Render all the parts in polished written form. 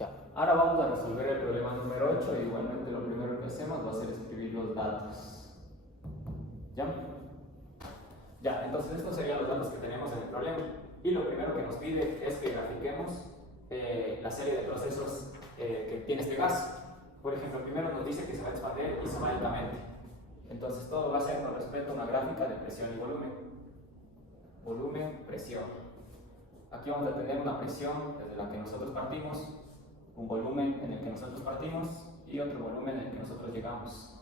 Ya. Ahora vamos a resolver el problema número 8 e igualmente lo primero que hacemos va a ser escribir los datos. ¿Ya? Ya, entonces estos serían los datos que tenemos en el problema. Y lo primero que nos pide es que grafiquemos la serie de procesos que tiene este gas. Por ejemplo, primero nos dice que se va a expandir isobáricamente. Entonces todo va a ser con respecto a una gráfica de presión y volumen. Volumen, presión. Aquí vamos a tener una presión desde la que nosotros partimos, un volumen en el que nosotros partimos y otro volumen en el que nosotros llegamos.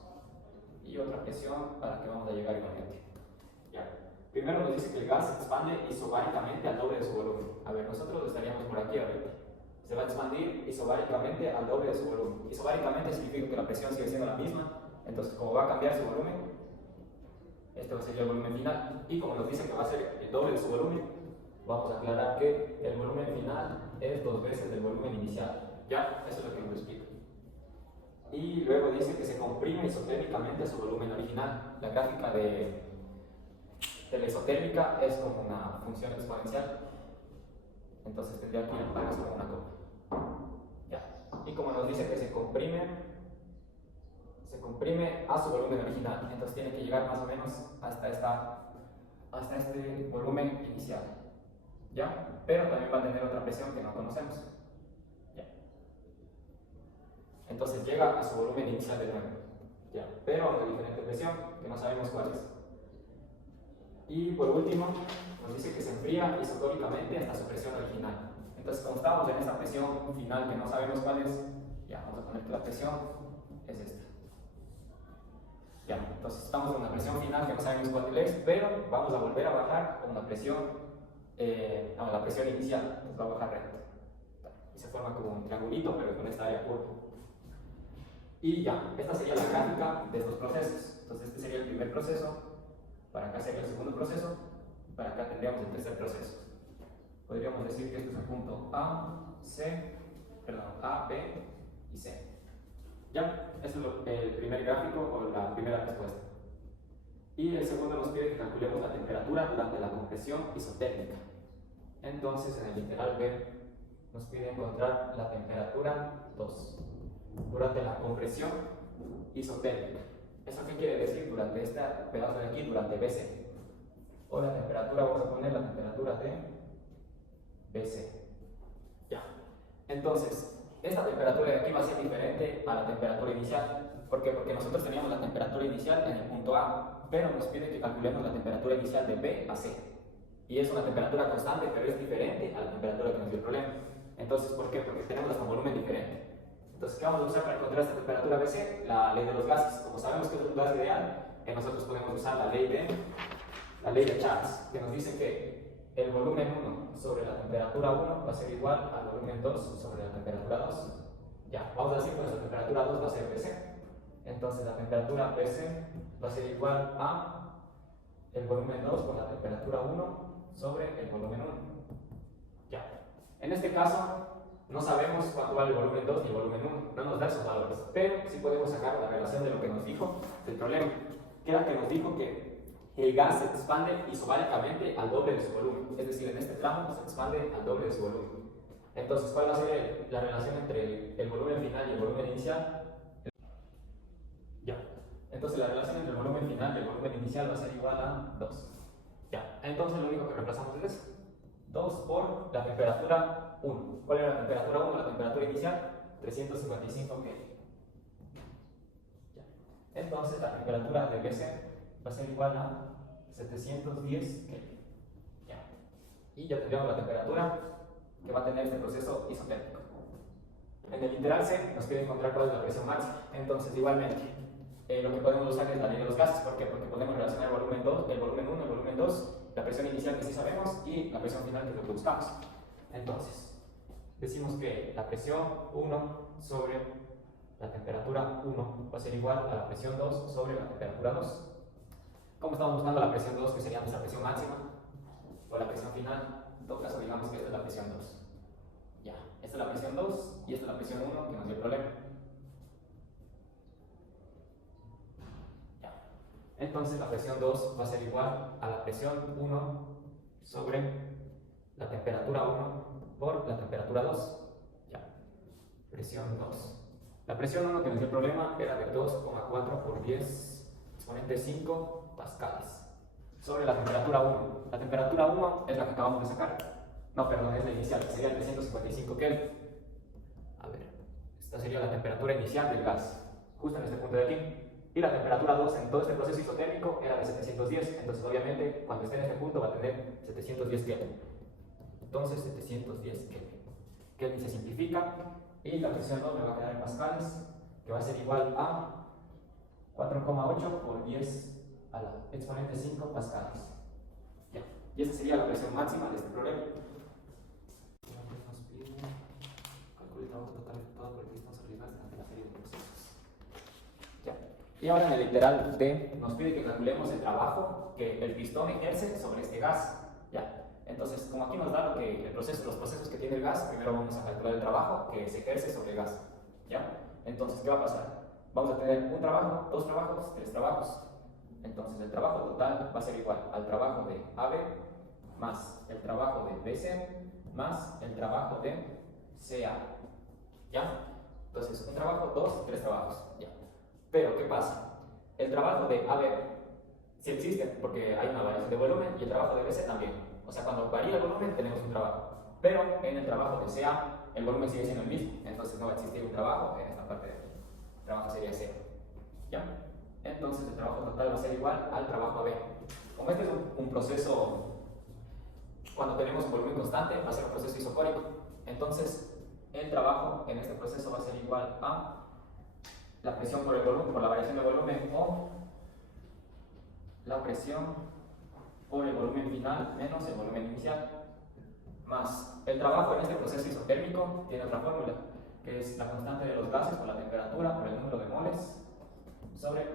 Y otra presión para que vamos a llegar igualmente. Ya. Primero nos dice que el gas se expande isobáricamente al doble de su volumen. A ver, nosotros estaríamos por aquí ahorita. Se va a expandir isobáricamente al doble de su volumen. Isobáricamente significa que la presión sigue siendo la misma. Entonces, como va a cambiar su volumen, este va a ser el volumen final. Y como nos dice que va a ser el doble de su volumen, vamos a aclarar que el volumen final es 2 veces del volumen inicial. ¿Ya? Eso es lo que nos explica. Y luego dice que se comprime isotérmicamente a su volumen original. La gráfica de la isotérmica es como una función exponencial. Entonces tendría que ir como una curva. Ya. Y como nos dice que se comprime a su volumen original. Entonces tiene que llegar más o menos hasta este volumen inicial. ¿Ya? Pero también va a tener otra presión que no conocemos. ¿Ya? Entonces llega a su volumen inicial de nuevo. ¿Ya? Pero a una diferente presión que no sabemos cuál es. Y por último, nos dice que se enfría isotónicamente hasta su presión original. Entonces, como estamos en esta presión final que no sabemos cuál es, ya vamos a poner que la presión es esta. Ya, entonces estamos en una presión final que no sabemos cuál es, pero vamos a volver a bajar a una presión, a la presión inicial. Entonces va a bajar recto. Y se forma como un triangulito, pero con esta área curva. Y ya, esta sería la gráfica de estos procesos. Entonces, este sería el primer proceso. Para acá sería el segundo proceso, y para acá tendríamos el tercer proceso. Podríamos decir que este es el punto A, B y C. ¿Ya? Este es el primer gráfico o la primera respuesta. Y el segundo nos pide que calculemos la temperatura durante la compresión isotérmica. Entonces, en el literal B nos pide encontrar la temperatura 2 durante la compresión isotérmica. ¿Eso qué quiere decir? Durante este pedazo de aquí, durante BC. O la temperatura, vamos a poner la temperatura de BC. Ya. Entonces, esta temperatura de aquí va a ser diferente a la temperatura inicial. ¿Por qué? Porque nosotros teníamos la temperatura inicial en el punto A, pero nos pide que calculemos la temperatura inicial de B a C. Y es una temperatura constante, pero es diferente a la temperatura que nos dio el problema. Entonces, ¿por qué? Porque tenemos hasta un volumen diferente. Entonces, ¿qué vamos a usar para encontrar esta temperatura BC? La ley de los gases. Como sabemos que es un gas ideal, nosotros podemos usar la ley de Charles, que nos dice que el volumen 1 sobre la temperatura 1 va a ser igual al volumen 2 sobre la temperatura 2. Ya, vamos a decir que nuestra temperatura 2 va a ser BC. Entonces, la temperatura BC va a ser igual a el volumen 2 por la temperatura 1 sobre el volumen 1. Ya. En este caso, no sabemos cuánto vale el volumen 2 ni el volumen 1, no nos da esos valores, pero sí podemos sacar la relación de lo que nos dijo del problema, que era que nos dijo que el gas se expande isobáricamente al doble de su volumen, es decir, en este tramo se expande al doble de su volumen. Entonces, ¿cuál va a ser la relación entre el volumen final y el volumen inicial? Ya. Entonces, la relación entre el volumen final y el volumen inicial va a ser igual a 2. Ya. Entonces, lo único que reemplazamos es eso. 2 por la temperatura 1. ¿Cuál era la temperatura 1? La temperatura inicial, 355 Kelvin. Entonces la temperatura de BC va a ser igual a 710 Kelvin. Y ya tendríamos la temperatura que va a tener este proceso isotérmico. En el literal C nos pide encontrar cuál es la presión máxima. Entonces, igualmente, lo que podemos usar es la ley de los gases. ¿Por qué? Porque podemos relacionar el volumen 2, el volumen 1, el volumen 2, la presión inicial que sí sabemos y la presión final que es lo que buscamos. Entonces, decimos que la presión 1 sobre la temperatura 1 va a ser igual a la presión 2 sobre la temperatura 2. ¿Cómo estamos buscando la presión 2, que sería nuestra presión máxima? O la presión final. En todo caso, digamos que esta es la presión 2. Ya, esta es la presión 2 y esta es la presión 1 que nos dio el problema. Ya. Entonces, la presión 2 va a ser igual a la presión 1 sobre la temperatura 1 por la temperatura 2. Ya. presión 2. La presión 1 que nos dio el problema era de 2,4 por 10 exponente 5 pascales sobre la temperatura 1. La temperatura 1 es la que acabamos de sacar. No, perdón, es la inicial, que sería 355 Kelvin. A ver, esta sería la temperatura inicial del gas, justo en este punto de aquí. Y la temperatura 2 en todo este proceso isotérmico era de 710, entonces obviamente cuando esté en este punto va a tener 710 Kelvin. Entonces 710 Kelvin. Kelvin se simplifica y la presión 2 me va a quedar en pascales, que va a ser igual a 4,8 por 10 a la exponente 5 pascales. Ya. Y esta sería la presión máxima de este problema. Nos pide calcule el trabajo total efectuado por el pistón sobre el gas durante la serie de procesos. Ya. Y ahora en el literal D nos pide que calculemos el trabajo que el pistón ejerce sobre este gas. Ya. Entonces, como aquí nos da los procesos que tiene el gas, primero vamos a calcular el trabajo que se ejerce sobre el gas. ¿Ya? Entonces, ¿qué va a pasar? Vamos a tener un trabajo, dos trabajos, tres trabajos. Entonces, el trabajo total va a ser igual al trabajo de AB más el trabajo de BC más el trabajo de CA. ¿Ya? Entonces, un trabajo, dos, tres trabajos. ¿Ya? Pero, ¿qué pasa? El trabajo de AB sí existe porque hay una variación de volumen y el trabajo de BC también. O sea, cuando varía el volumen tenemos un trabajo. Pero en el trabajo de CA el volumen sigue siendo el mismo. Entonces no va a existir un trabajo en esta parte de aquí. El trabajo sería cero. ¿Ya? Entonces el trabajo total va a ser igual al trabajo AB. Como este es un proceso, cuando tenemos un volumen constante, va a ser un proceso isocórico. Entonces el trabajo en este proceso va a ser igual a la presión por el volumen, por la variación de volumen, o la presión por el volumen final menos el volumen inicial, más el trabajo en este proceso isotérmico tiene otra fórmula, que es la constante de los gases por la temperatura por el número de moles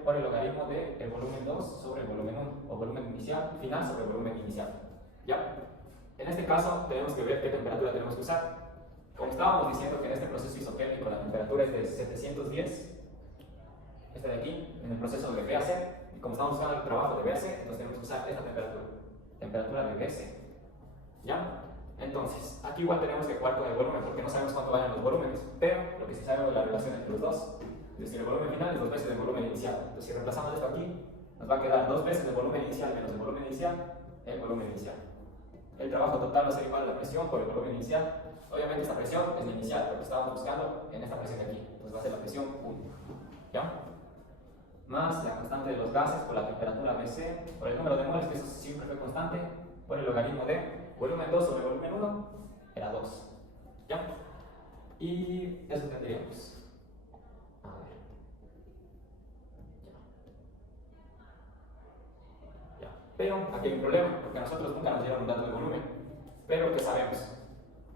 por el logaritmo del volumen 2 sobre el volumen 1, o volumen inicial, final sobre el volumen inicial. ¿Ya? En este caso tenemos que ver qué temperatura tenemos que usar. Como estábamos diciendo que en este proceso isotérmico la temperatura es de 710, este de aquí, en el proceso de BAC, y como estamos buscando el trabajo de BAC, entonces tenemos que usar esta temperatura de BC. ¿Ya? Entonces, aquí igual tenemos que jugar con el volumen porque no sabemos cuánto vayan los volúmenes, pero lo que sí sabemos es la relación entre los dos. Es decir, el volumen final es 2 veces el volumen inicial. Entonces, si reemplazamos esto aquí, nos va a quedar 2 veces el volumen inicial menos el volumen inicial, el volumen inicial. El trabajo total va a ser igual a la presión por el volumen inicial. Obviamente esta presión es la inicial, porque estábamos buscando en esta presión de aquí. Entonces va a ser la presión 1. ¿Ya? Más la constante de los gases por la temperatura BC, por el número de moles, que eso siempre fue constante, por el logaritmo de volumen 2 sobre volumen 1, era 2. ¿Ya? Y eso tendríamos. A ver. Ya. Pero aquí hay un problema, porque a nosotros nunca nos dieron un dato de volumen. Pero ¿qué sabemos?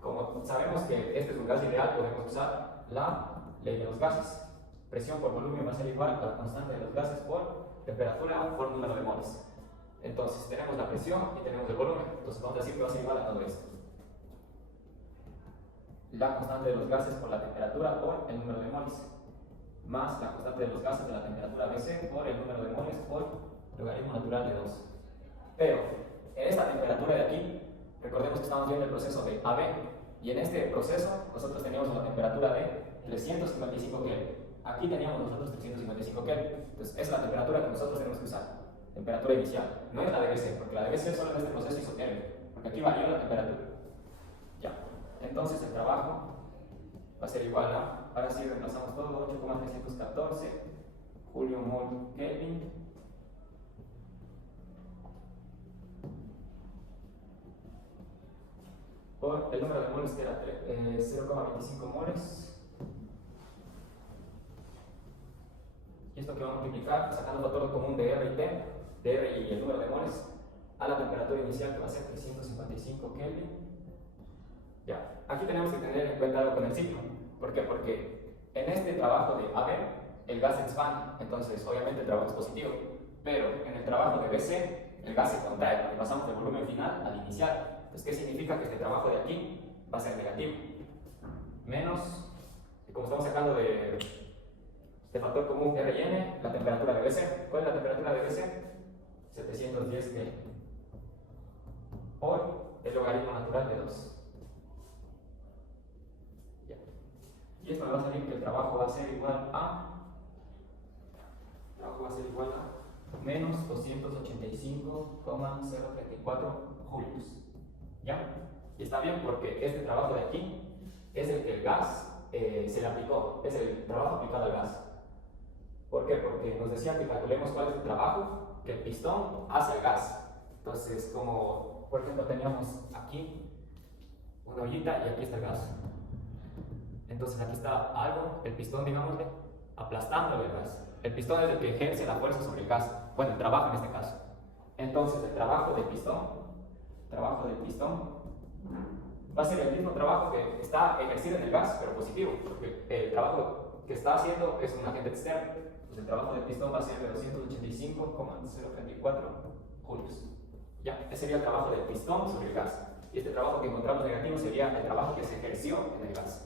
Como sabemos que este es un gas ideal, podemos usar la ley de los gases. Presión por volumen va a ser igual a la constante de los gases por temperatura por número de moles. Entonces tenemos la presión y tenemos el volumen. Entonces vamos a decir que va a ser igual a todo esto. La constante de los gases por la temperatura por el número de moles. Más la constante de los gases de la temperatura BC por el número de moles por logaritmo natural de 2. Pero en esta temperatura de aquí, recordemos que estamos viendo el proceso de AB. Y en este proceso nosotros teníamos una temperatura de 355 Kelvin. Aquí teníamos nosotros 355 Kelvin. Entonces, esa es la temperatura que nosotros tenemos que usar. Temperatura inicial. No es la de BC, porque la de BC es solo en este proceso isotérmico. Porque aquí varió la temperatura. Ya. Entonces, el trabajo va a ser igual a. Ahora sí reemplazamos todo: 8,314 Julio mol Kelvin. Por el número de moles que era 0,25 moles. Y esto que va a multiplicar, sacando el factor común de R y T, de R y el número de moles, a la temperatura inicial que va a ser 355 Kelvin. Ya, aquí tenemos que tener en cuenta algo con el ciclo. ¿Por qué? Porque en este trabajo de AB, el gas se expande, entonces obviamente el trabajo es positivo, pero en el trabajo de BC, el gas se contrae, porque pasamos del volumen final al inicial. Entonces, ¿qué significa? Que este trabajo de aquí va a ser negativo. Menos, como estamos sacando de factor común R y N, la temperatura de BC. ¿Cuál es la temperatura de BC? 710 Kelvin por el logaritmo natural de 2. Ya. Y esto me va a salir que el trabajo va a ser igual a menos 285,034 julios. ¿Ya? Y está bien porque este trabajo de aquí es el que el gas se le aplicó, es el trabajo aplicado al gas. ¿Por qué? Porque nos decía que calculemos cuál es el trabajo que el pistón hace al gas. Entonces, como por ejemplo teníamos aquí una ollita y aquí está el gas. Entonces aquí está algo, el pistón, digámosle, aplastando el gas. El pistón es el que ejerce la fuerza sobre el gas. Bueno, el trabajo en este caso. Entonces el trabajo del pistón va a ser el mismo trabajo que está ejercido en el gas, pero positivo, porque el trabajo que está haciendo es un agente externo. Entonces el trabajo del pistón va a ser de 285,034 julios. Ya, ese sería el trabajo del pistón sobre el gas. Y este trabajo que encontramos negativo sería el trabajo que se ejerció en el gas.